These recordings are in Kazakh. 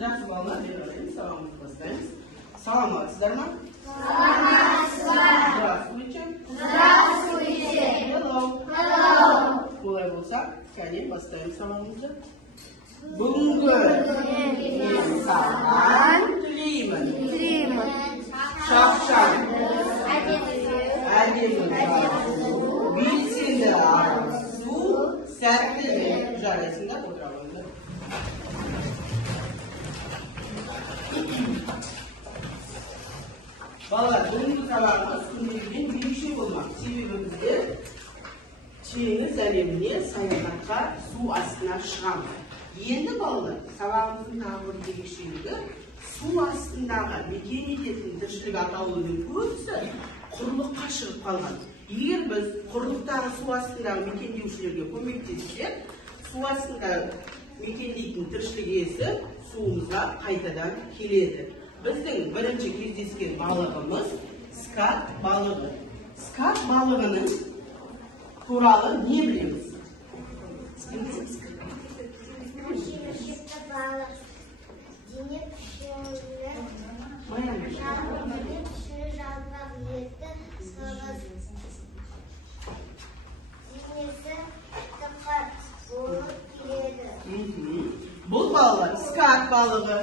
Жақсы балалар, сабағымызды бастаймыз. Саламатсыздар ма? Здравствуйте. Здравствуйте. Hello. Hello. Олай болса, кәне бастаймыз сабағымызды. Бүгінгі мен саған тілеймін. Шапшаң, әдемі жазу, белсенді араласу, сәттілік. Жарайсыңдар, отыра қойыңдар. Балалар, бүгінгі сабағымыз күнделігінен ерекше болмақ. Себебі біздер теңіз әлеміне саяхатқа су астына шығамыз. Енді балалар, сабағымыздың тағы бір ерекшелігі су астындағы мекен ететін тіршілік атаулының көбісі құрлыққа шығып қалған. Егер біз құрлықтағы су астындағы мекендеушілерге көмектессек, су астында мекендейтін тіршілік иесі суымызға қайтадан келеді. Біздің бірінші кездескен балығымыз скат балығы. Скат балығының туралы не білеміз? Бұл балалар скат балығы.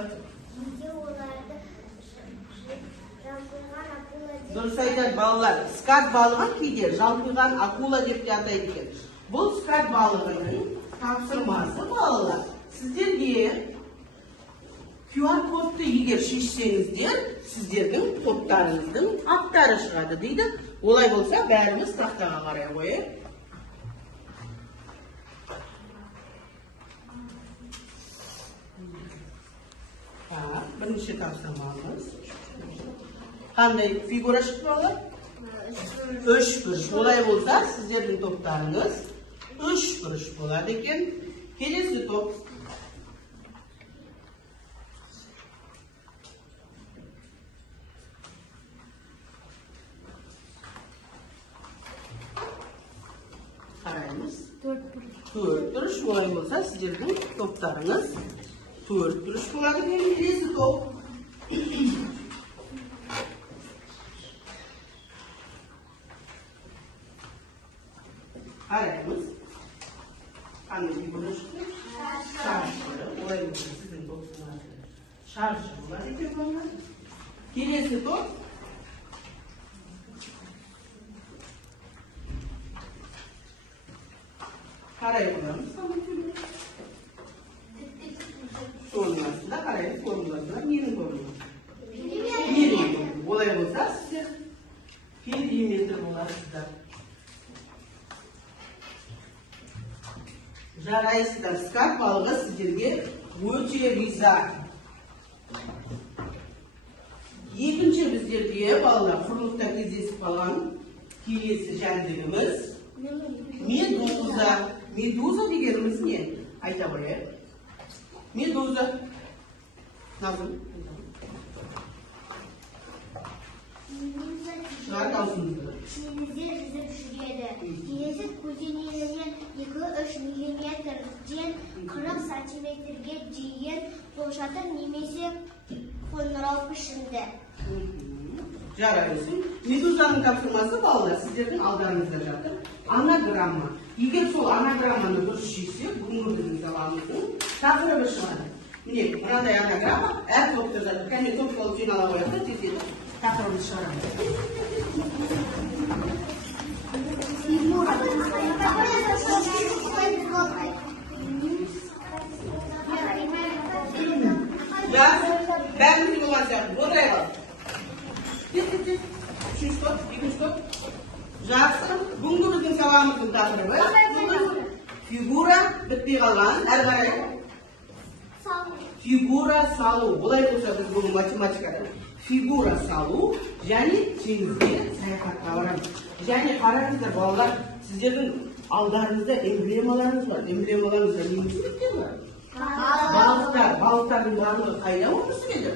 Дұрыс айтады балалар. Скат балығын кейде жалпыған акула деп те атайды екен. Бұл скат балығының тапсырмасы балалар. Сіздерге QR кодты егер шешсеңіздер, сіздердің кодтарыңыздың аттары шығады дейді. Олай болса, бәріміз тақтаға қарай қойып. Бірінші тапсырмамыз. Қандай фигура шықты балалар? 3 бұрыш. Олай болса, сіздердің топтарыңыз 3 бұрыш болады екен. Келесі топ. Қараймыз. 4 бұрыш. Олай болса, сіздердің топтарыңыз 4 бұрыш болады екен. Келесі топ. Қараймыз. Қандай фигура шықты? Шаршы. Олай болса, сіздің топтыңыз шаршы болады екен балалар. Келесі топ. Қарай қоямыз. Формуласында қараймыз. Формуласында ненің формуласы? Периметр. Олай болса, сіздер периметр боласыздар. Жарайсыздар. Скат балығы сіздерге өте риза. Екінші біздерге балалар құрлықта кездесіп қалған келесі жәндігіміз медуза. Медуза дегеніміз не? Айта қояйық. Медуза. Назым. Шығар даусыңызды. Теңізде жүзіп жүреді. Денесі көлденеңінен 2-3 миллиметрден 40 сантиметрге дейін қолшатыр немесе қоңырау пішінді. Жарайсың. Медузаның тапсырмасы балалар сіздердің алдарыңызда жатыр. Анаграмма. Егер сол анаграмманы дұрыс шешсек, бүгінгі біздің сабағымыздың тақырыбы шығады. Міне, мынадай анаграмма әр топта жатыр. Кәне топ болып жинала қояйық та тез-тез тақырыбын шығарамыз. Бәріміз болған сияқты. Отырай қал. Тез-тез. Үшінші топ, екінші топ. Жақсы. Бүгінгі біздің сабағымыздың тақырыбы фигура бітпей қалған. Әрі қарай. Фигура салу. Олай болса біз бүгін математикада фигура салу және теңізге саяхатқа барамыз. Және қараңыздар балалар, сіздердің алдарыңызда эмблемаларыңыз бар. Эмблемаларыңызда нені суреттер бар? Балықтардың барлығы қайда өмір сүреді?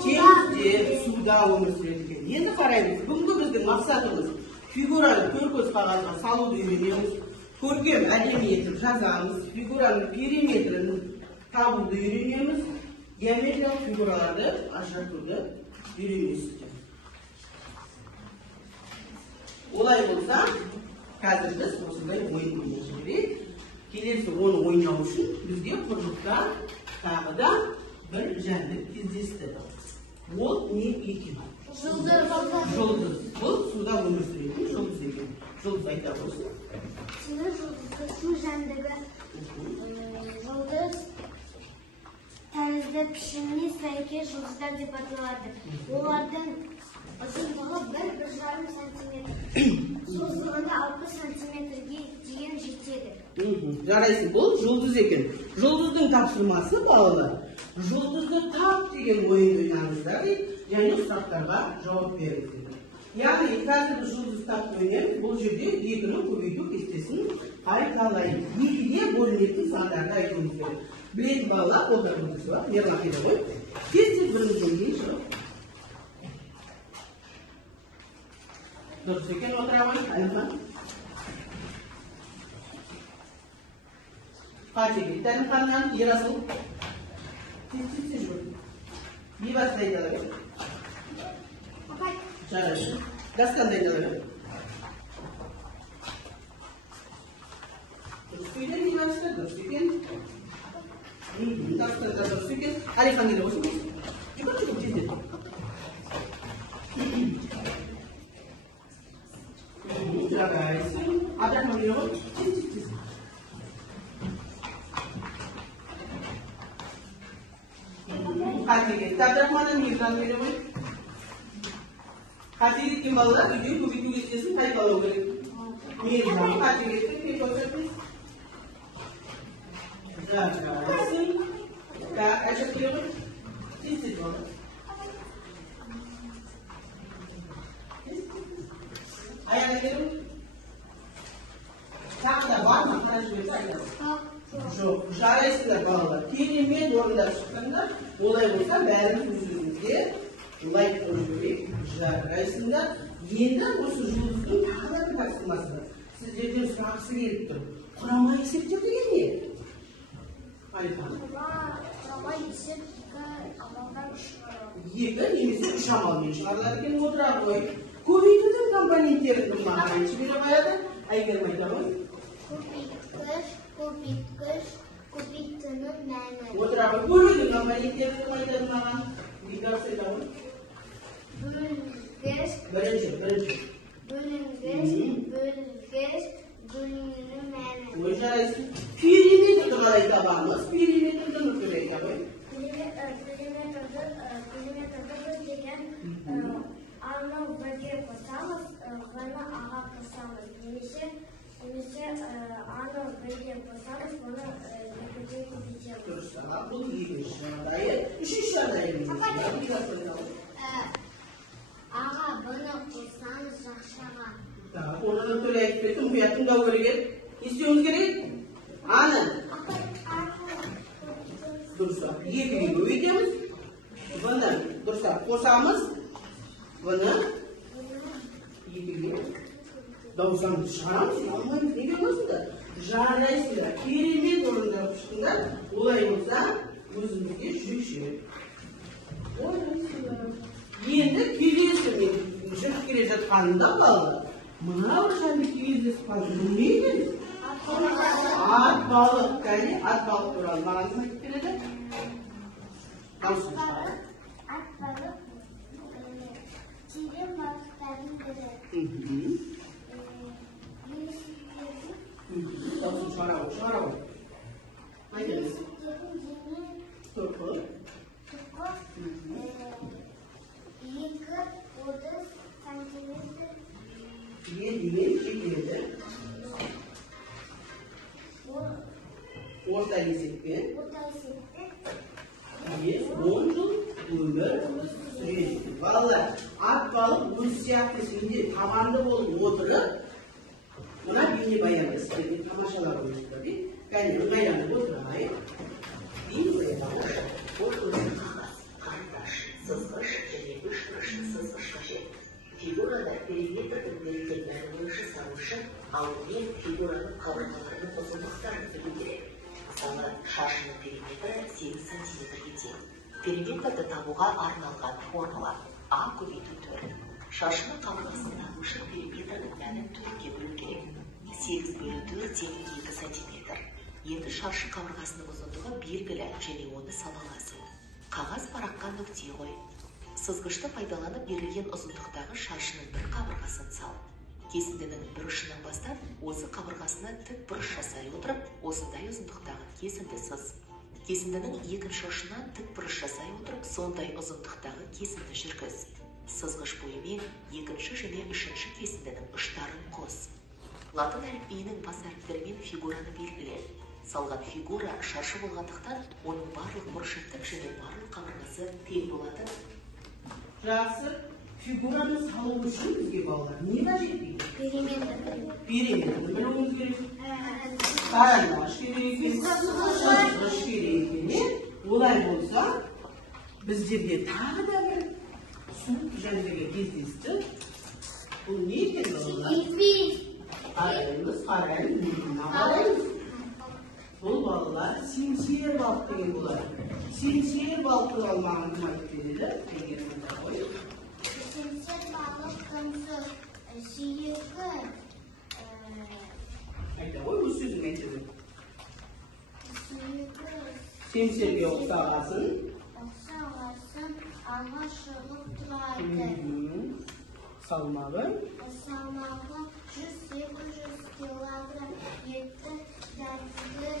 Теңізде, суда өмір сүреді екен. Енді қараймыз. Бүгінгі біздің мақсатымыз фигураны төркөз қағазға салуды үйренеміз. Көркем әдемі етіп жазамыз. Фигураның периметрін Tabuda öğreniyoruz. Geometrik figürleri aşağı yukarı öğreniyoruz. Olay olsa, hazır biz osonday oyun oynash kerak. Kelasi onu o'ynash uchun bizga quruqda tag'ida bir janr кездесті. Ол не ekan? Жұлдыз. Бұл суда өмір сүретін жұлдыз екен. Жұлдыз айта болсын. Су janrдagi жұлдыз тәрізді пішініне сәйкес жұлдыздар деп аталады. Олардың ұзындығы 1,5 сантиметр. Созылғанда 60 сантиметрге дейін жетеді. Жарайсың, бұл жұлдыз екен. Жұлдыздың тапсырмасы балалар. Жұлдызды тап деген ойын ойнаңыздар, және сұрақтарға жауап беріңіздер. Яғни, қазір біз жұлдыз тап ойнаймыз, бұл жерде екінің көбейту кестесін қайталаймыз. Екіге бөлінетін сандарды айтуымыз керек. Білетін балалар, қолдар көтесі бар, мерлап еді ғой. Кесте бірімізден кейін шығып. Дұрыс екен отырамын, әлімхан. Fatih'e tane kandan yarasıl. Siz şu. Bir basaydı da. Çarşı. Gaskan da. Suyla bir başladı. Suyken. Gaskan da suyken. Ali kandiyle olsun. Çok ciddi. Jarayın. Ada kandiyle olsun. Hatice, tabrakmadan mizan veriyor. Hatice kim ballar? Video kubitu geçesin, hay ballar gerek. Mizan, Hatice kim konuşuyor? Jarayın. Tak, aşağı kilo. Siz var. Ayağına gelin. Takda var mı? Жоқ, жарайсыңдар балалар. Керемет орында шыққанда, олай болса бәріміз өзімізге лайк қойып көрейік. Жарайсыңдар. Енді осы жұлдыздың тағы да бір тапсырмасы бар. Сіздерден сұрағысы келіп тұр. Құрама есептеу деген не? Айтқан. Құрама есеп амалдан екі немесе үш амалмен шығарылады екен, отыра ғой. Көбейтудің компоненттерін маған айтып бере қояды. Әйгерім айта ғой. Көбейтінің мәні. Отыра ғой. Көбейтудің компоненттерін айтады маған. Бекар сөйле ғой. Бөлінгіш. Бірінші. Бөлінгіш. Бөлінінің мәні. Ой, жарайсың. Периметрді қалай табамыз? Периметрді нүкір айта ғой. Периметрді біз деген аны бірге қосамыз, ғана аға қосамыз. Немесе аны бірге қосамыз, бұны екіде көбейтеміз. Дұрыс, бұл екінші жағдайы. Үшінші жағдайы. Аға бұны қосамыз жақшаға. Onu öyle ekledim, bu yatın da böyle gel. İstiyorsunuz gerek? Anın. Dursa, yekini büyütemiz. Bundan, dursa, kosamız. Bunu yekini davuzdan çıkaramız. Ama ne diyorsunuz da? Jarayısıyla, kerime zorunda çıkında olay olsa gözümüzde şüşüyor. Енді келесі жүріп келе жатқанында балалар мынау жәндікке кездесіп қалды. Не екен? Ат балық. Кәне ат балық туралы маған кім айтып береді? Ат балық терең балықтардың бірі. Дауысын шығара ғой. Айтыңыз. Тұрқы. 2-30 сантиметр. Деген шекеді. Орта есеппен. 10 жыл өмір сүреді. Балалар, ат балық өз сияқты сенде табанды болып отырып, мына бейнебаянды сіздерге тамашалап өтті дейді. Кәне ыңғайланып отырайық. Бейнебаянды отырайық. Фигурада периметрдің берекеттерін салушы, ал мен фигураның қабырғаларының ұзындықтарын білу керек. мысалы шашының периметрі 8 сантиметрге тең. Периметрді табуға арналған формула А көбейту 4. Шашының қабырғасындағы ұшық периметрінің мәнін 4-ке бөлу керек. 8 бөлу 4 тең 2 сантиметр. Енді шаршы қабырғасының ұзындығы белгілі және оны салаласын. Қағаз параққа нүкте қой. Сызғышты пайдаланып берілген ұзындықтағы шаршының бір қабырғасын сал. Кесіндінің бір ұшынан бастап, осы қабырғасына тік бұрыш жасай отырып, осындай ұзындықтағы кесінді сыз. Кесіндінің екінші ұшынан тік бұрыш жасай отырып, сондай ұзындықтағы кесінді жүргіз. Сызғыш бойымен екінші және үшінші кесіндінің ұштарын қос. Латын әліпбиінің бас әріптерімен фигураны белгіле. Салған фигура шаршы болғандықтан, оның барлық бұрышы тік және барлық қабырғасы тең болады. Жақсы. Фигураны салу үшін бізге балалар не қажет дейді? Периметр білуіміз керек. Қарандаш керек екен, сызғыш керек екен. Олай болса, біздерге тағы да бір су жәндігі кездесті. Бұл не екен балалар? Қараймыз. Бұл балалар семсер балық деген болады. Семсер балықтың алмағын кім айтып береді? Егер мұнда қойып. Семсер балық күнсі сүйегі Айта ғой, өз сөзің айтады. сүйегі Семсерге ұқсағасын алға шығып тұрады. Салмағы Салмағы 100-200 килограмм еті дәртігі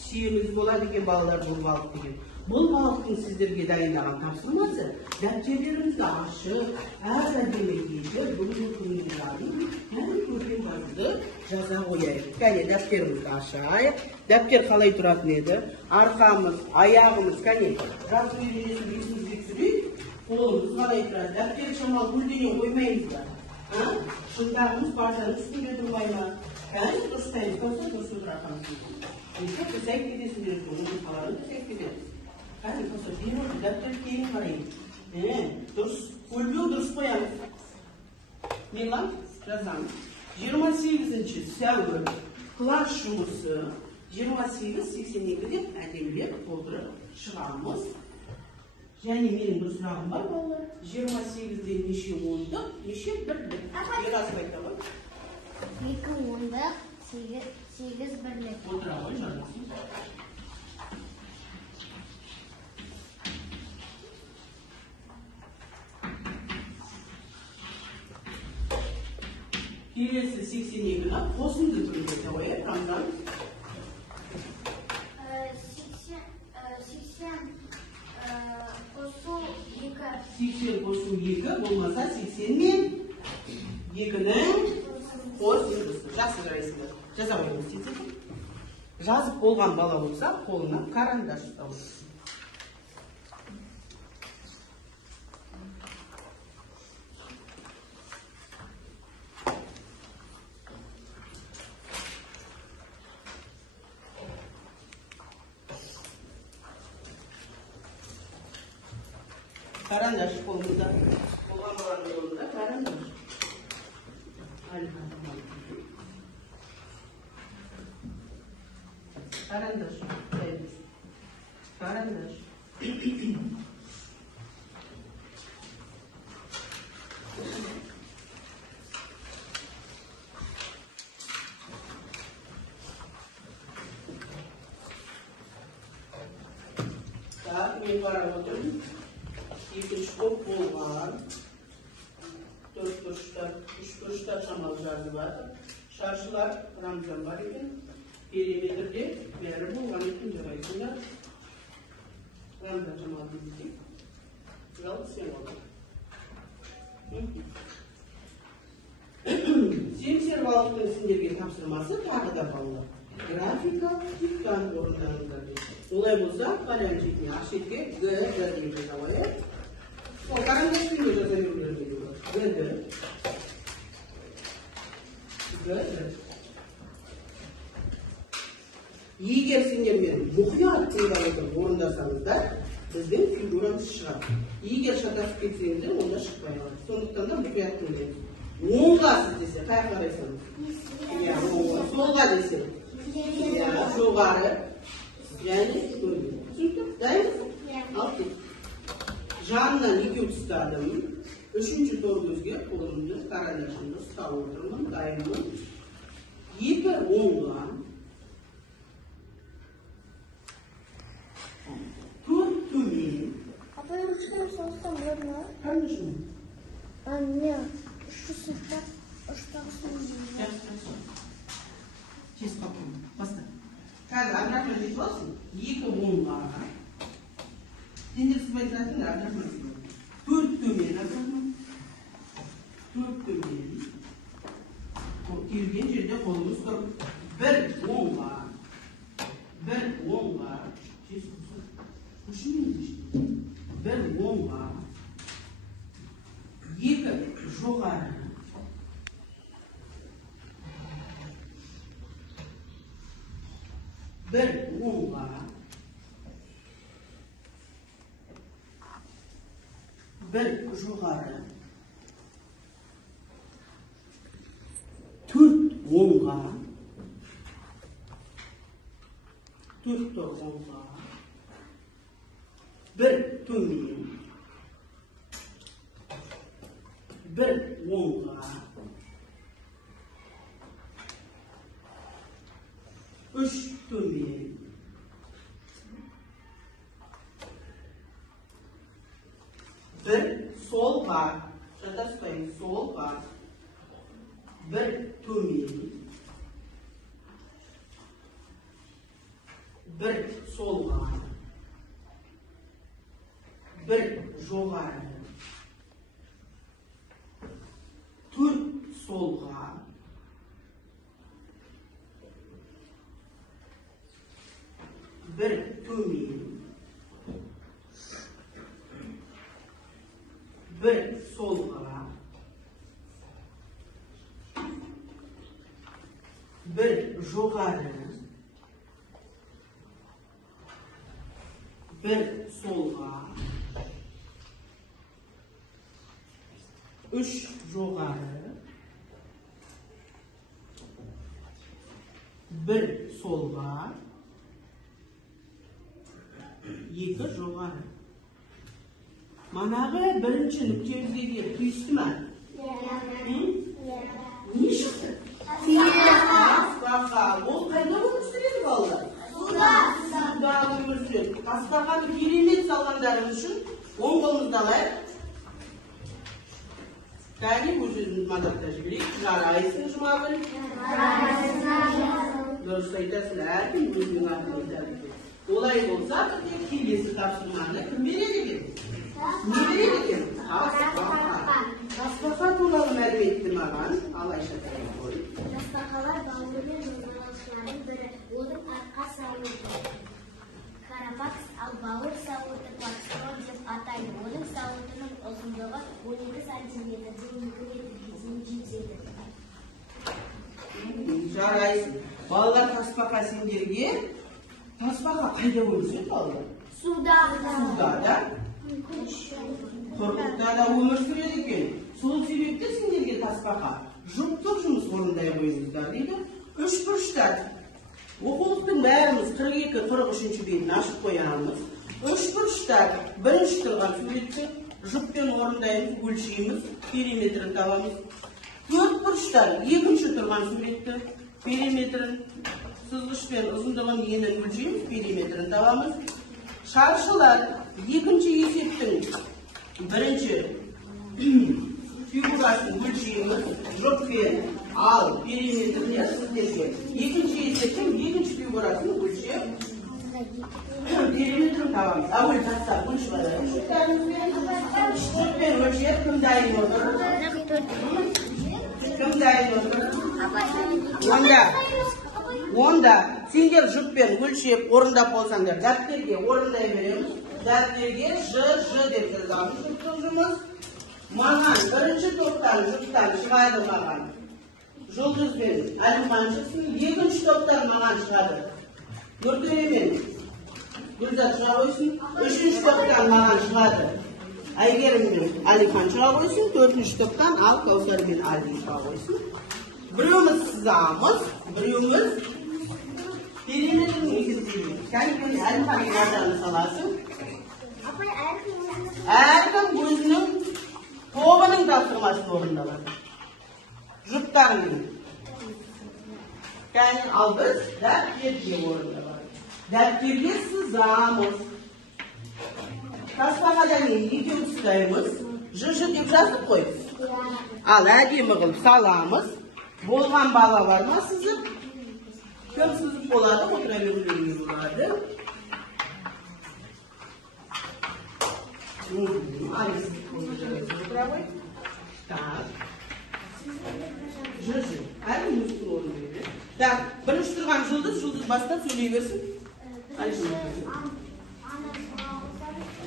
сүйеміз болады екен балалар бұл балық деген. Бұл балықтың сіздерге дайындаған тапсырмасы дәптерлерімізді ашып, әр әдемекейді бүгін күннің жарын, көрген жазуды жаза қояйық. Кәне дәптерімізді ашайық. Дәптер қалай тұратын еді? Арқамыз, аяғымыз, кәне жазу үйренесін есімізге түсірейік. Қолымыз қалай тұрады? Дәптер шамал көлденең қоймаймыз ба? Шындағымыз бажаның үстінде тұрмай ма? Кәне дұрыстаймыз, дұрыс отырақамыз. Біз сәйт кетесіндер, оның қаларын да сәйт кетеміз. Кәне қоса, беріп, дәптер кейін қарайын. Дұрыс, көлбеу дұрыс қоямыз. Нелан? Жазамыз. 28-ші сәуір класс жұмысы 28-82 деп әдемілеп толтырып шығамыз. Және менің бір сұрағым бар балалар. 28-де неше ондық, неше бірлік? Еразы айта ғой. 2 ондық, 8 бірлік. Отыра ғой, жазасың. Келесі 82-ні қосынды түрінде айта ғой, Рамзан? 80 қосу 2 болмаса 80 мен 2-ның қосындысы. Жақсы қарайсыңдар. Жаза қойыңыз істейсің. Жазып болған бала болса, қолына қарандаш ұстау. Карандаш қолымызда, болған баланың қолында карандаш. Карандаш. Карандаш. Так, мен қарап отырмын. Екінші топ болған. Төрт бұрыштар, үш бұрыштар шамалы жазып жатыр. Шаршылар Рамзан бар екен. Периметрде бәрі болған екен жарайсыңдар. Рамзан шамалы дейсің. Жалғыз сен болған. Семсер балықтың сендерге тапсырмасы тағы да балалар. Графикалық диктант орындаңыздар дейді. Олай болса, қалам шетіне ақ шетке Г деп жаза қояйық. Ол қарандашпен де жаза берулер дейді олар. Г. Егер сендермен мұқият тыңдап отырып орындасаңыздар, біздің фигурамыз шығады. Егер шатасып кетсеңіздер, онда шықпай қалады. Сондықтан да мұқият тыңдаймыз. Оңға сіз десе, қай қарайсаңыз? Солға десе. Жоғары. Және төмен. Түсінікті? Дайынсыз? Ал кет. Жанынан екеу ұстадым. Үшінші торгөзге қолымды карандашымды ұстап отырмын. Дайынмын. Екі оңға. Төрт төмен. Апа, ручками соғыстан можно? Конечно. Нет. Что сыпать? Что Тез қапым. Баста. Қазір Абдрахман не болсын? Екі оңға. Сендер сіз айтатын Абдрахман. Төрт төмен Абдрахман. Төрт төмен. Келген жерде қолымыз тұр. Бір оңға. Бір оңға. Тез қосып. Үшінен дешті. Бір оңға. Екі жоғары. Bir oңға. Bir жоғары. Төрт оңға. Төрт оңға. Bir төмен. Bir oңға. Üç төмен. Bir solға. Шатаспайын, солға. Bir төмен. Bir solға. Bir жоғары. Төрт солға. Bir төмен. Bir solға. Bir жоғары. Bir solға. Üç жоғары. Bir solға. Екі жоғары. Манағы бірінші нүктеміздегі түйісті ма? Не шықты? Тасбақа. Ол қайда өмір сүреді балалар? Суда өмір сүреді. Тасбақаны керемет салғандарым үшін оң қолымызды алайық. Кәне өзіңіз мадақтап жіберейік. Жарайсың жұмабыл. Дұрыс айтасың, әркім өзінің атын айтады. Олай болса, келесі тапсырманы кім береді екен? Не береді екен? Тасбақа. Тасбақа туралы мәліметті маған Алайша тарап қой. Тасбақалар бауыр мен жорғалаушылардың бірі. Оның арқа сауыты карапакс, ал бауыр сауыты плакстрон деп атайды. Оның сауытының ұзындығы 12 сантиметрден 2 метрге дейін жетеді. Жарайсың. Балалар тасбақа сендерге тасбақа қайда өмір сүреді балалар? Суда. Суда да? Құрғақта да өмір сүреді екен. Сол себепті сендерге тасбақа жұптық жұмыс орындай қойыңыздар дейді. Үш бұрыштар. Оқулықтың бәріміз 42-43 бетін ашып қоямыз. Үш бұрыштар. Бірінші тұрған суретті жұппен орындаймыз, өлшейміз, периметрін табамыз. Төрт бұрыштар. Екінші тұрған суретті периметрін, сызғышпен ұзындығын енін өлшейміз, периметрін табамыз. Шаршылар. Екінші есептің бірінші фигурасын өлшейміз, жұппен ал периметріне сызделген. Екінші есептің екінші фигурасын өлшеп, периметрін табамыз. Әуел тастап өлшіп жұппен өлшеп, кім дайын отыр? Кім дайын отыр? Онда сендер жұппен өлшеп орындап болсаңдар, дәптерге орындай береміз. Дәптерге Ж деп жазамыз жұптық жұмыс. Маған бірінші топтан жұптан шығады маған. Жұлдызбен Әлімхан шықсын. Екінші топтан маған шығады. Нұртөремен Гүлзат шыға қойсын. Үшінші топтан маған шығады. Әйгеріммен Әлімхан шыға қойсын. Төртінші топтан Ал Кәусар мен Әлім шыға қойсын. Біреуміз сызамыз, біреуміз Kendin hangi bardağını salarsın? Apa erkeğin Erkek gözünün kovanın taktırmasının orunda var. Jüptarının. Kendin aldız, defterge orunda var. Defterge sızamız. Tasmakadan iki ustayımız. Jışı deyip жазып koy. Al әдемі қылып саламыз. Болған бала бар ма сызып? Кім сызып болады, отыра беруге болады. Так. Жыжы. Әлі мұздың орын берді. Так, бірінші тұрған жұлдыз бастап сөйлей берсін.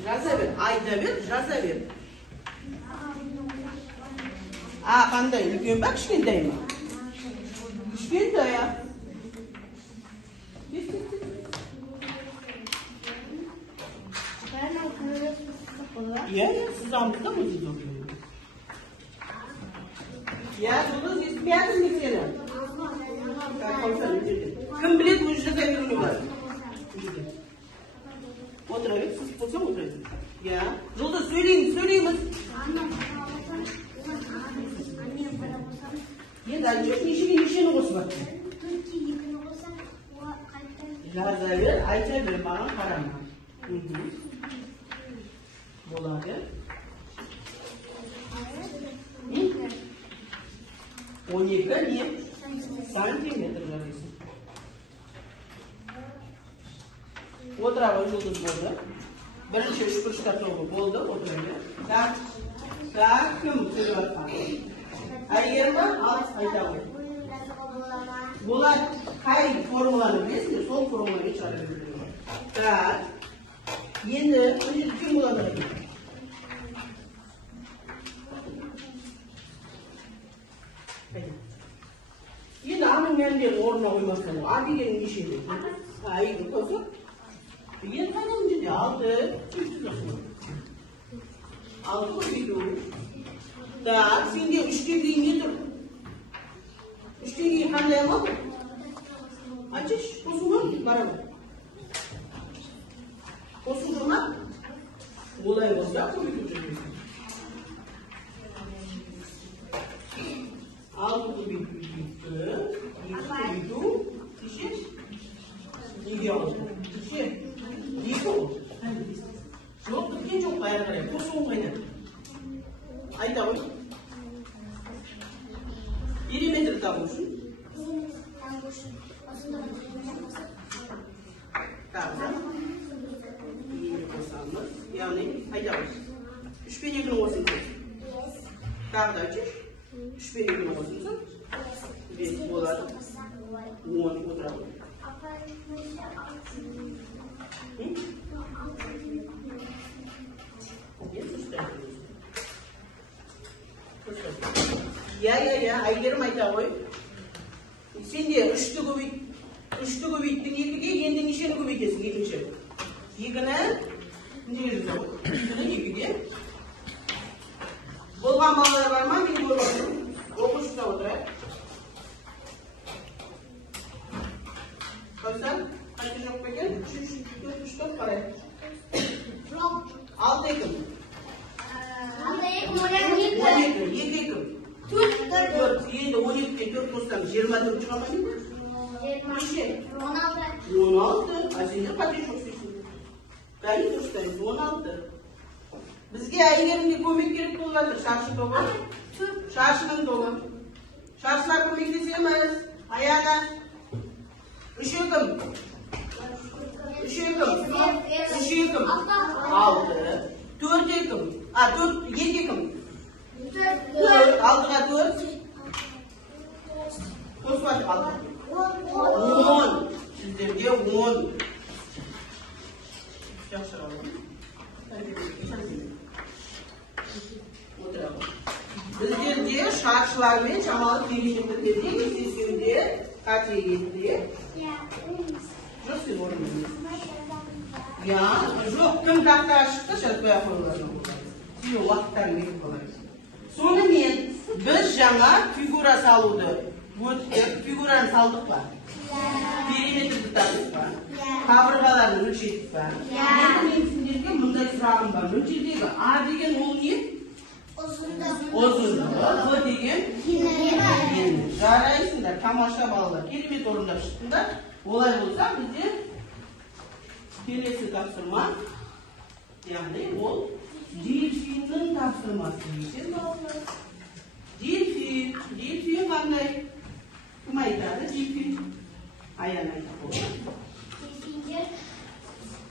Жаза бер, айта бер, жаза бер. Қандай? Үлкен ба, кішкентай ма? Кішкентай, а? Иә, сызамыз да мұзды оқиын. Иә, жұлдыз естімедің бе сені? Кім біледі, өзі жаза беруіне бар? Отыра бер, сыз болсаң отыра бер. Иә, жұлдыз сөйлейміз. Енді айтып нешені қосып атты? Жаза бер, айта бер, маған қарама. Болады. 12 не? Сантиметр жарайсың. Отыра ғой, жұлдыз болды. Бірінші үшбұрышқа тобы болды, отыра бер. Так, кім сөйлеп атқан? Әйгерім ба? Ал, айта ғой. Болады. Қай формуланы білесіңдер, сол формуланы шығара беруге. Так. Енді кім болады? Енді аның мәндерін орнына қоймастан, а дегенің нешеде? Айды қосып. Енді қайдан жерде? 6 көбейту. Так, сенде 3-ке дейін не тұр? 3-ке дейін қандай амал? Айтшы, қосуға бара ма? Қосуға ма? Олай болса, көбейту жүрмейсің. 6 көбейту. 2 көбейту. Кеше? Неге алды? Кеше? 2 ол? Жоқ, біткен жоқ қайыр қарай. Қосуын қайда? Айта ғой. Периметр табу үшін. Табы. Қосамыз. Яғни, айта ғой. 3 пен 2-ні қосымсың. Тағы да 3 пен 2-ні қосымсың. 5 болады. 10 отыра ғой. Я, Әйгерім айта ғой. Сенде 3-ті көбейттің 2-ге, енді нешені көбейтесің екінші? 2-ні, неге жаза ғой? 2-ні 2-ге. Болған балалар бар ма? Мен көрмеймін. Оқушыда отырайық. Қойсан, қайты жоқ бекен? 3-4 қарайық. 6 екім. 2 екім. 4, енді 12-те 4 қоссам 24 шыға ма деймін? 16. А сенде қате жоқ дейсің. Қайын дұрыстаймыз, 16. Бізге әйгерімге көмек керек болып жатыр, шаршы тобы. Шаршының тобы. Шаршылар көмектесеміз. Аяна. 3 екім. 3 екім. 6. 4 екім. 2 екім. 6-ға 4. Қосып атып алды. 10. Сіздерде 10. Жақсы қалды. Біздерде шаршылармен шамалы периметрде, есесінде, қатегенде. Жоқ, сен орын. Жоқ, кім тақта ашықты, шартпай қойылады. Сен уақыттарын кетіп қалайсың. Сонымен біз жаңа фигура салуды Figurani saldık mı? Perimetre tuttık mı? Kaburgalarını ölçedik mi? Benim sizlerge mınday sırağım var. Ölçedегі A деген ол не? Uzunluğu. B деген ені. Жарайсыңдар, тамаша балалар. Керемет орындап шықтыңдар. Олай болса бізде келесі тапсырма, яғни ол дельфиннің тапсырмасы екен балалар. Дельфин қандай? Кім айтады дельфин? Аян айтады.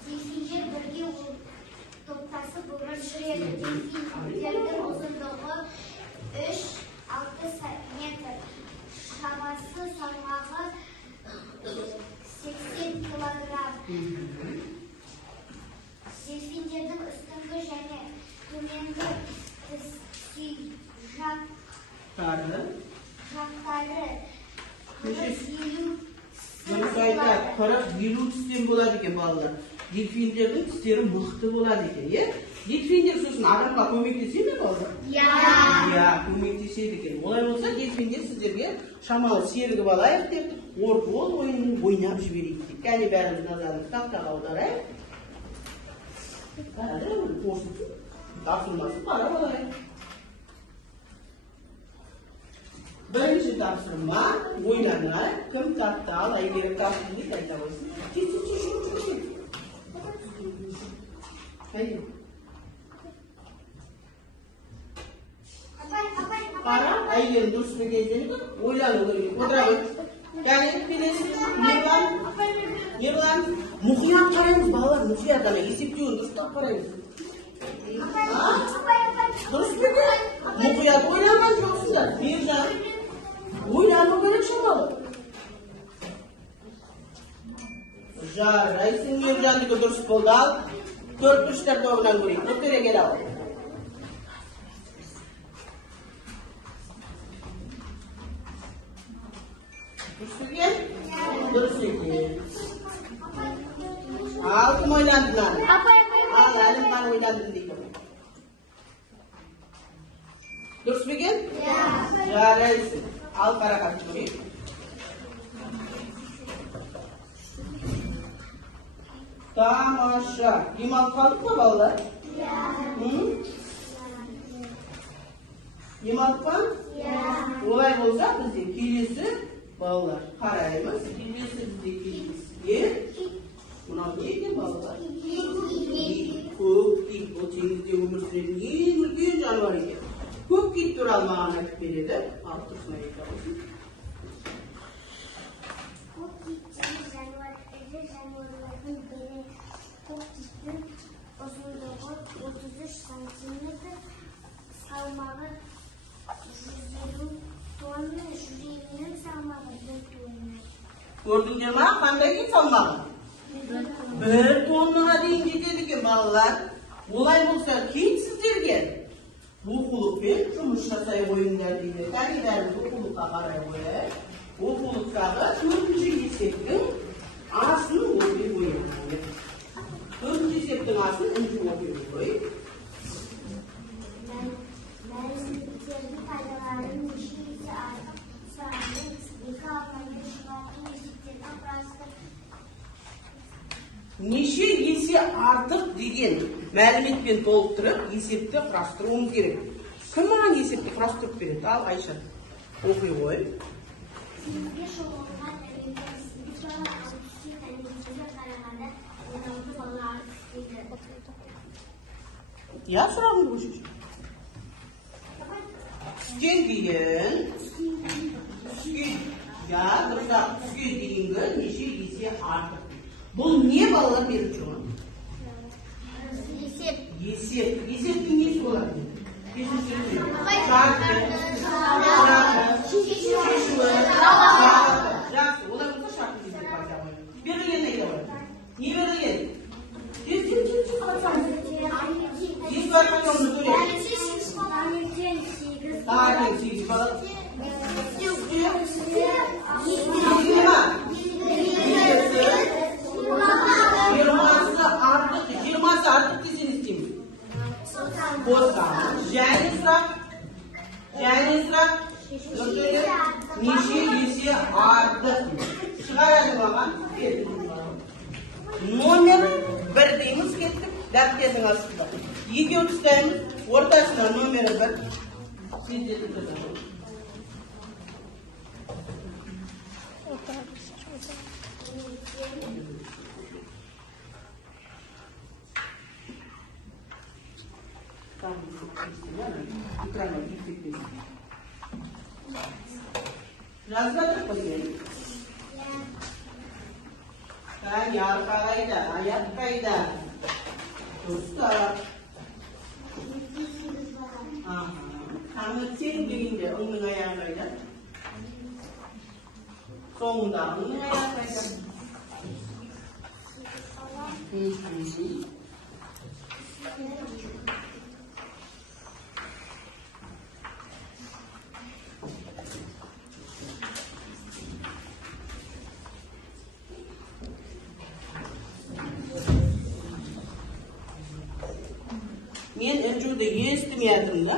Дельфиндер бірге топтасып өмір сүреді. Дельфиндердің ұзындығы 3-6 метр. Шамасы салмағы 80 килограмм. Дельфиндердің үстіңгі және төменгі жақтары Дұрыс айтады, 40-50 тістен болады екен балалар. Дельфиндердің тістері мықты болады екен, е? Дельфиндер сосын адамға көмектесе ме балалар? Иә, көмектеседі екен. Олай болса, дельфиндер сіздерге шамалы серігіп алайық деп, орбол ойынын ойнап жіберейік деп. Кәне бәріміз назарымыз тақтаға аударайық. Бәрі қосылсын, тапсырмасын қарап алайық. Бірінші тапсырма ойланайық. Кім тапты ал, Айгерім тапты дейді айта қойсын. Қара, Айгерім дұрыс бір кездені ойлану керек. Отыра қой. Яғни келесі Ерлан, мұқият қараймыз балалар, мұқият ана есептеуін дұрыстап қараймыз. Дұрыс пеке? Мұқият ойланған жоқсыздар. Мержан, ойлану керек шамалы. Жарайсың, Мержандікі дұрыс болды ал. 4-3 тобынан көрейік. Нүктере кел ал. Дұрыс екен? Дұрыс екен. Ал кім ойландың аны? Ал әлім қан ойландың дейді. Дұрыс екен? Жарайсың. Ал қарақат көрейік. Тамаша. Демалып қалдық па балалар? Демалып па? Олай болса бізде келесі балалар қараймыз. Келесі бізде келесіге. Мынау не екен балалар? Көк кит. Ол теңізде өмір сүретін ең үлкен жануар екен. Көк кит туралы маған айтып береді. Ал тұрсын айта қойсын. Көк киттер жануарлардың бірі. Көк киттің ұзындығы 33 сантиметр, салмағы 120 тонна, жүрегінің салмағы 1 тонна. Көрдіңдер ма? Қандай екен салмағы? 1 тоннаға дейін жетеді екен балалар. Олай болса кейін сіздерге оқулықпен жұмыс жасай қойыңдар дейді. Кәлебәріміз оқулыққа қарай қойайық. Оқулықтағы 4-ші есептің асын оқи қойыңдар. 4-ші есептің асын үнші оқи қойып. Мәліметтердің пайдаларын неше есе артық сұрағын 2 алмайды шығатын есептерді құрастыр. Неше есе артық деген мәліметпен толықтырып, есепті құрастыруымыз керек. Кім маған есепті құрастырып береді? Ал Айша, оқи қой. Сізге шоғылған әлемдерсізге түскен әлемдерге қарағанда ойнауды балалар істейді. Я сұрағымды көшіп. Түскен кейін, түскен дейінгі неше есе артық. Бұл не балалар беріп жүрген? Есеп. Есептің несі болады? Жақсы, олай болса шартты есеп айта қой. Берілген айта қой. Не берілген? Тез қарасаңыз. Ес бар ма оны көрейік. Таңертең 8 бала. Жиырмасы артық десен істейміз. Қосамыз. Және сұрақ. artık. Çıkaralım ama. Nomer 1 deyimiz kettik. Dafterin aslında. 2 üstlerimiz ortasına nomer 1. Siz de tutalım. Yazmadık mı diyelim? Ben yarkayda, ayakkayda. Usta. Tanrı sen deyince onun ayağıyla. Sonunda onun ayağıyla. Men öncüde естімедім да?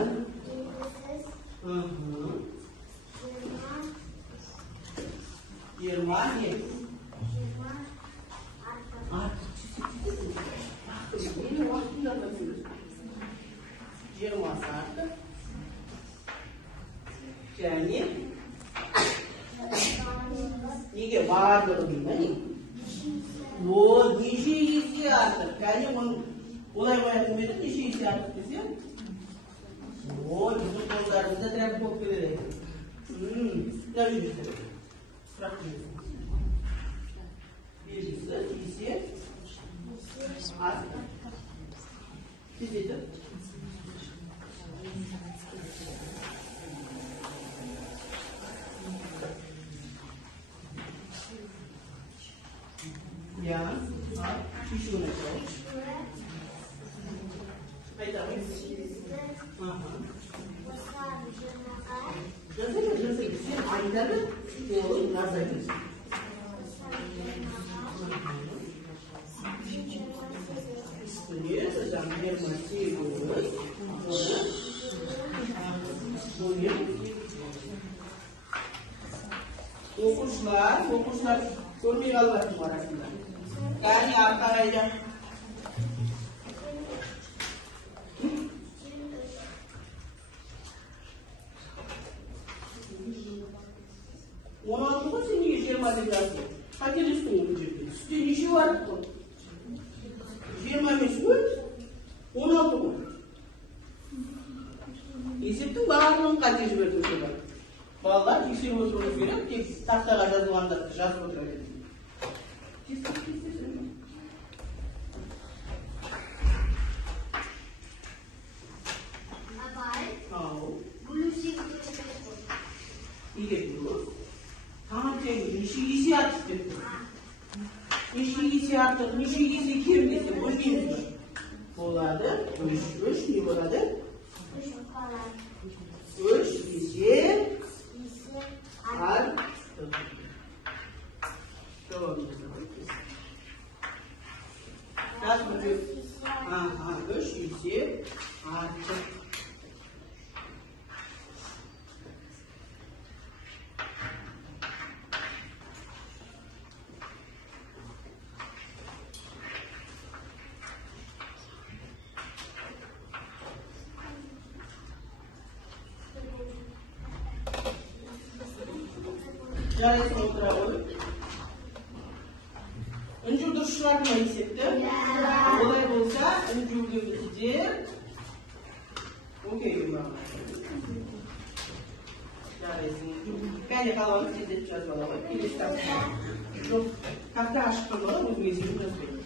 Жиырма не? Жиырмасы артық. Және неге барлығы деймін, о, неше есе артық. Және оның олай қоятын еді, неше есе артық десе? О, біздің қолдарымызда тірәп болып келеді. Мына жүргізді. Сұрақ жүргізді. Белгісі, есе артық. Кезеді. Ya, üç gün oldu. Haydi abi. Nasıl gitsin? Ayları doğru nasıl gitsin? İstediğiniz hocam bir masayı koyuyoruz. Okuşlar görmeyi kalmasın arasında. Yani arkayla. Onu anlamı seni yaşayamadı lazım. Hadi lütfen okuyacak. Sütün işi var mı? 25 gün, 16 gün. Есептің барлығын қате жібердім бар. Балалар тексеріп отыруымыз керек, тек тақтаға жазылғанда жазып отыра береді. Егер бұл таңертең неше есе артық деп неше есе артық, неше есе кем десе бөлгеніміз бар. Болады, үш не болады? 3 есе артық. Жазып өтіп. 3 есе артық. Жарайсың отыра ғой. Үнжу дұрыс шығарды ма есепті? Олай болса, үнжуге біздер окей бағына. Жарайсың. Кәне қалауын тездетіп жазып ала ғой. Келесі тапсырма. Жоқ, тақта ашыққан бала өзің есебін жазбайды.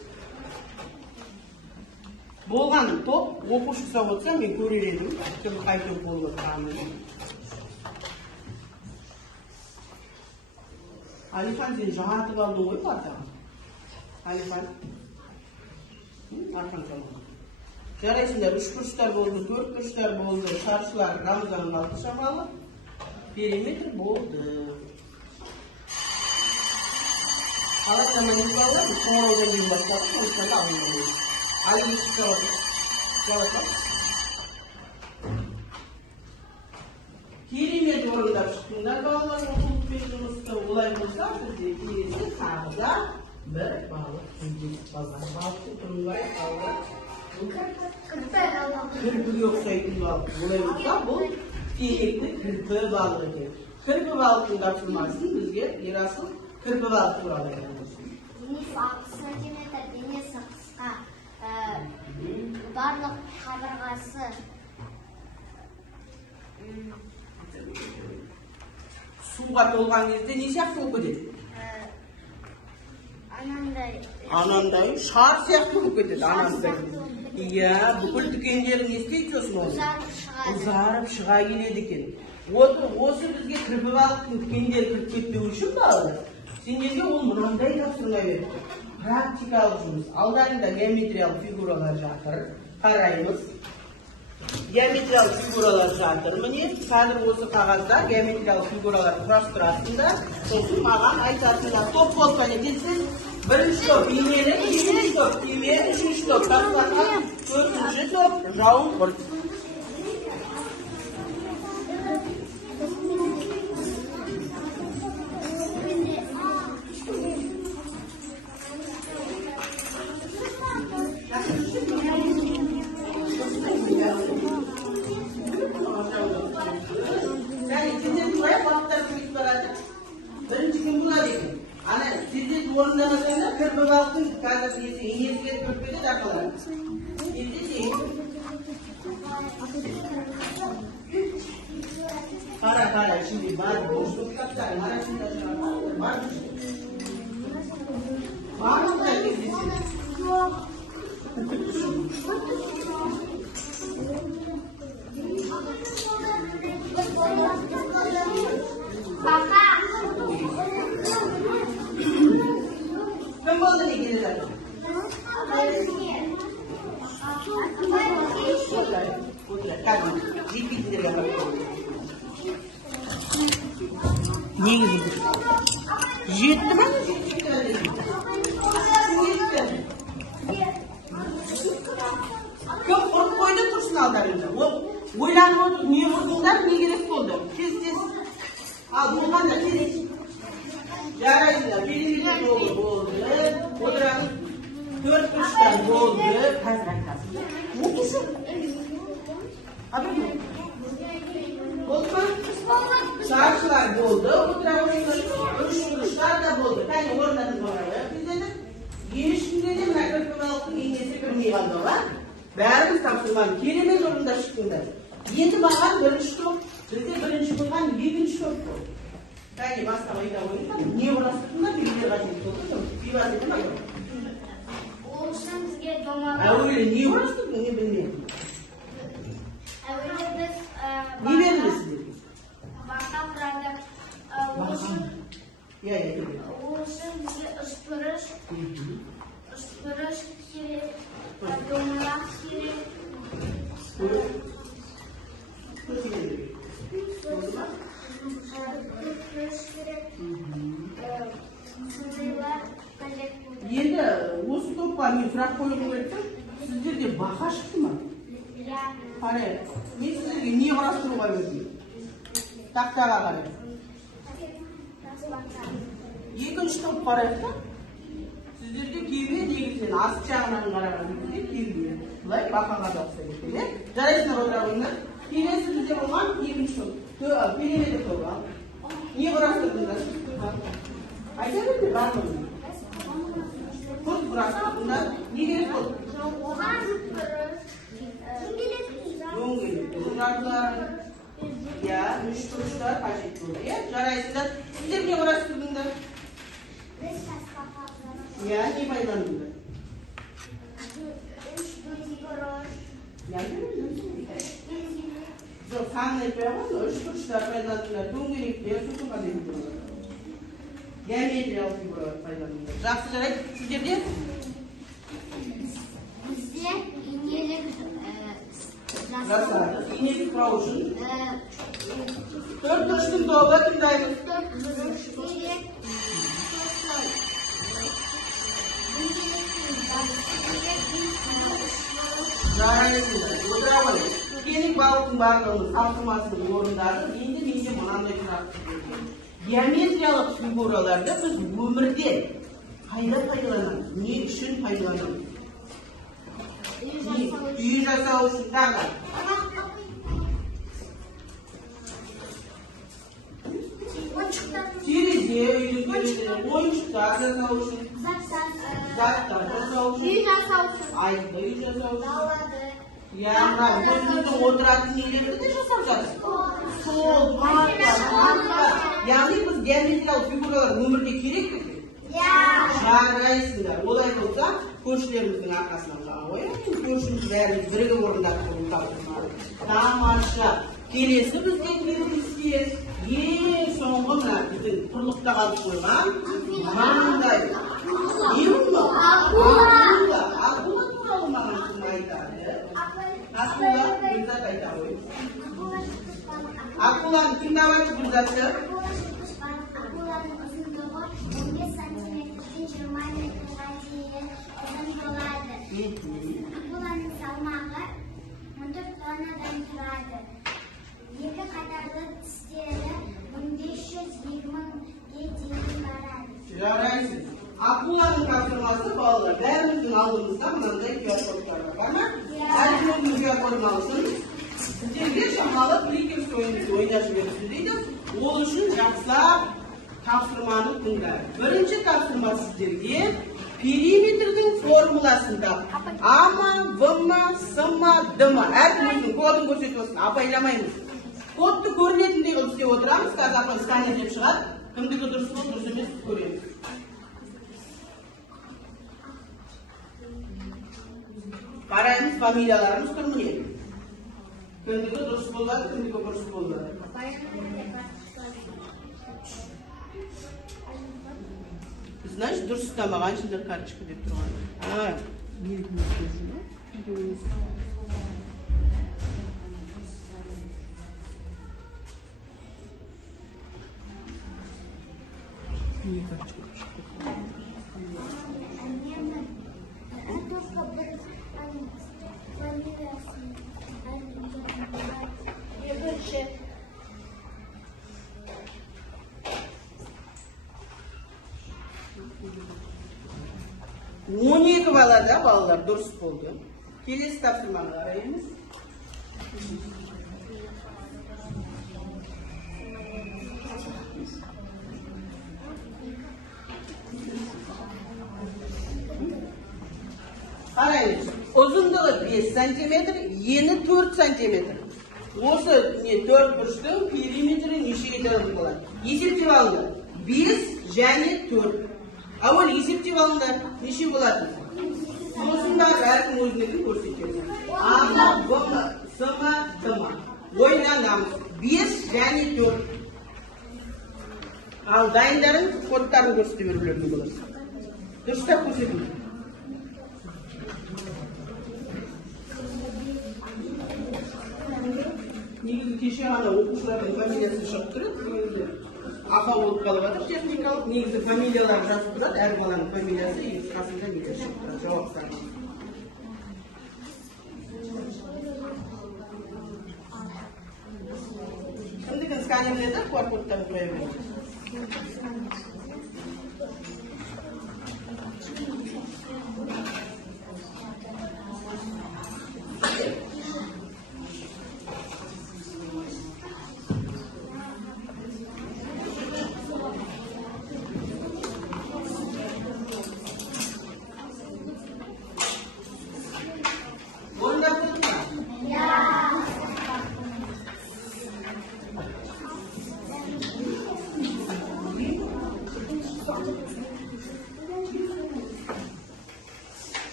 Болған топ оқушы ұстап отырса, мен көрер едім. Кім қай топ болып отырғанын. Алихан сен жатып алдың ғой партаға? Алихан? Арқан қалған. Жарайсыңдар, 3 күріштер болды, 4 күріштер болды, шаршылар Рамзанның 6 шамалы, периметр болды. Алайда мәніз балалар, қоңыраудан кейін бастады, сондықтан алынған болды. Алихан шығады. Жауап. Керемет орындап шықтыңдар балалар, оқулықпен жұмыс істеу. olay болса, бізде келесі тағы да бір балық кездесіп қалған. Балықтың түрі қалай қалды? Кірпіге ұқсайтын балық. Олай болса, бұл тиекті кірпі балығы екен. Кірпі балықтың тапсырмасын бізге Ерасыл кірпі балық туралы айтады. Денесі қысқа, барлық қабырғасы Суға толған кезде не сияқты болып кетеді? Анандай шар сияқты болып кетеді. Иә, бүкіл дүкендерің не істейді сосын оны? Ұзарып шыға келеді екен. Осы бізге кірпі балықтың дүкендері кіріп кетпеу үшін балалар, сендерге ол мынандай тапсырма берді. Практикалық жұмыс. Алдарында геометриялық фигуралар жатыр. Қараймыз. Геометриялық фигуралар жатыр. Міне, қазір осы қағазда геометриялық фигуралар құрастырасыңдар. Сосын маған айтасыңдар. Топ болып кетсін. Бірінші топ инелі, екінші топ кеме, үшінші топ тасбақа, төртінші топ жауын құрт. Бірінші кім болады екен? Ана, сіздер орындамасаңда кірпі балықтың қазір енесіге көрпеді тақылар. Қара, şimdi бар, боштық таптар, мара şimdi бар. Бар мı da кездесін? Кім болды не келе жатыр? Қазір, жетпейтіндерге қарап негізі жетті ма? Көп ұрып қойды тұрсын алдарында. Ойланып отыр, не ұрдыңдар, не керек болды? Тез. Ал болғанда тез. Жарайсыңдар, белгілер болды. Отырамыз, төрт күштен болды. Қазір айтасың. Оқышы. Абырмын. Болды ма? Шаршылар болды. Отырамыз, үш күштар да болды. Кәне орындадың барады. Біздеді, ешкімде де мына кірпі балықтың енесі кірмей қалды ға. Бәріміз тапсырманы керемет орында шықтыңдар. Енді маған бірінші топ, бізде бірінші болған екінші топ болды. Кәне бастап айта қойыңдар. Не құрастырдыңдар, белгілер қажет болды. Бейбат еді ма? Ол үшін бізге домалау. Әуелі не құрастырдың, не білмедім. Әуелі біз Не берді сіздерге? бақа құрадық. Ол үшін бізге үстіріш керек, домалақ керек. Енді осы топқа мен сұрақ қойғым келіп тұр. Сіздерде бақа шықты ма? Қарай, мен сіздерге не құрастыруға бердім? Тақтаға қарай. Екінші топ қарайық та. Сіздерге кеме негізінен асты жағынан қараған кезде кеме. Бұлай бақаға да ұқсайды екен, е? Жарайсыңдар отыра қойыңдар. Келесі бізде болған екінші топ. Переметр топ ал. Не құрастырдыңдар? Айта берді, бар ма? Құрт құрастырдыңдар. Не керек болды? Дөңгелек. Жартылар. Я, үш тұрыштар қажет болды. Жарайсыңдар. Сіздер не құрастырдыңдар? Я, не байландыңдар? Жоқ, санын айтпай қойды, үш тұрыштар байландыңдар. Дөңгелектер, сұтынға дейін тұрды. Геометриялық фигуралар байландыңдар. Жақсы, жарайды. Сіздерде? Бізде инелік жасады. Инелік құрау үшін төрт күштің тобы тыңдаймыз. Жарайсыңдар. Отыра қой. Кенік балықтың барлығының тапсырмасын орындады. Енді менде мынандай сұрақ. Geometриялық фигураларды біз өмірде қайда пайдаланамыз? Не үшін пайдаланамыз? Үй жасау үшін тағы. Терезе, үйдің терезе, ойыншықтар жасау үшін. Заттар жасау үшін. Үй жасау үшін. Айды үй жасау үшін. Далады. Өзіміздің отыратын үйлерді де жасап жатырмыз. Стол, мата. Яғни біз геометриялық фигуралар өмірде керек пе? Жарайсыңдар. Олай болса, көршілеріміздің арқасынан жаңа қоямыз. Көршіміз бәріміз бірігіп орындап тұрмыз. Тамаша. Келесі бізде келесіде ең соңғы мына біздің құрлықта қалып қойған маңдай. Не бұл? Акула туралы маған кім айтады? Акула, Гүлзат айта қойыңыз. Акуланы тыңдап айтшы Гүлзатшы. Акуланың ұзындығы 15 сантиметрден 20 метрге дейін ұзын болады. Акуланың салмағы 14 тоннадан тұрады. Екі қатарлы тістері 1500-2000-ге дейін барады. Жарайсыз. Акуланың тапсырмасы балалар. Бәріміздің алдымызда мынандай QR-кодтар бар ма? Әркімнің QR-кодын алсын. Сіздерге шамалы кликерс ойынды ойнап жіберіпсіз дейді. Ол үшін жақсылап тапсырманы тыңдайық. Бірінші тапсырма сіздерге периметрдің формуласында А-ма, В-ма, С-ма, Д-ма. Әркіміздің кодын көрсетіп olsun. Апайламаймыз. Кодты көрінетіндей қылып істеп отырамыз. Қазір апай сканер деп шығады. Кімдікі дұрыс болып, дұрыс емес көреміз. Қараймыз, фамилияларымыз тұр міне. Кімдікі дұрыс болады, кімдікі бұрыс болады. Значит, дұрыс ұстамаған ішінде карточка деп тұрған. Не карточка? Он екі балада балалар дұрыс болды. Келесі тапсырманы қараймыз. Қараймыз. Ұзындығы 5 сантиметр, ені 4 сантиметр. Осы 4 бұрыштың периметрі нешеге тең болады? Есептеп алыңдар. 5 және 4. Ауыл есептеп алыңдар. Неше болады? Осындар әркім өзінекін көрсетеді. А-ма, В-ма, С-ма, Д-ма. Ойнанамыз. 5 және 4. Ал дайындарын кодтарын көрсете берулерін болады. Дұрыстап көрсетіңіз. Негізі кеше ғана оқушылардың фамилиясы шығып тұрады. Негізі ақау болып қалып жатыр техникалық. Негізі фамилиялар жазып тұрады. Әр баланың фамилиясы қасында негізі шығып тұрады. Жауаптар. Кімдігін сканерледі, QR-кодтан қоя береді.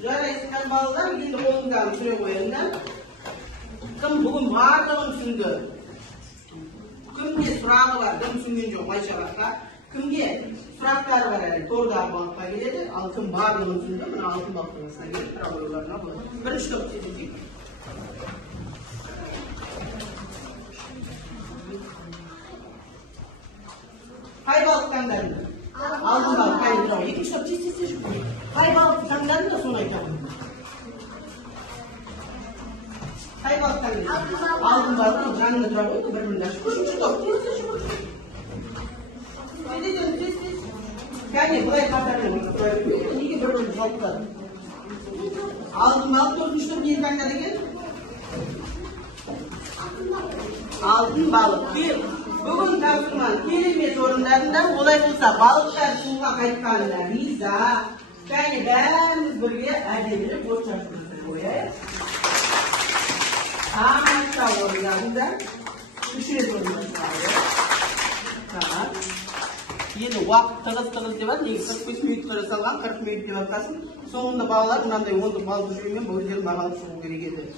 Жарайсыздар балалар, енді қолыңдан түре қойыңдар. Кім бүгін барлығын түсінді? Кімге сұрағы бар, кім түсінген жоқ майшабаққа? Кімге сұрақтары бар әлі, тордағы балыққа келеді, ал кім барлығын түсінді, мына алтын балықтығысына келіп, тұрабыларына болады. Бірінші топ сезілдейік. Қай балық таңдадыңдар? Алтын балық, қай тұрау? Екінші топ тез-тез жүріп. Қай балық таңдадың да соны айтамын. Қай балық таңдадың? Алтын балық жанында тұра қойды, бір-бірін ашып. Үшінші топ, тез-тез жүріп. Yani buraya katarım. Niye böyle zopladın? Aldın mı? Dördüncü bir kanka da gel. Altın balık. Bugün tavsırman kerime sorunlarında olay olsa balıklar suğa kayıtkanlar. Riza. Yani ben buraya ademini boşaltmıştım buraya. Hatta oraya da düşüre sorunlar sağlıyor. Tamam. Yeni vakit tığız devam. 45 minutlara salgan 40 minut devam kalsın. Sonunda bağlar bundan oldu balık düşürüyorum. Bu yüzden bakalım soğuk gerekedi.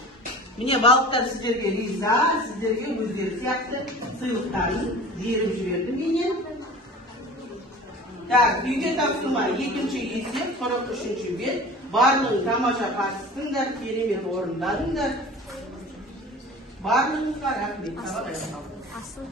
Mine balıklar sizlerge riza, sizlerge özderi siyahtı sığlıklarını yerim jüberdim mine. Ya, büyüge tapsırma, ikinci esep, sonra üçüncü bir. Barlığın tamaşa karşısınlar, kerime orunlarınlar. Barlığınız var, rahmet. Asıl.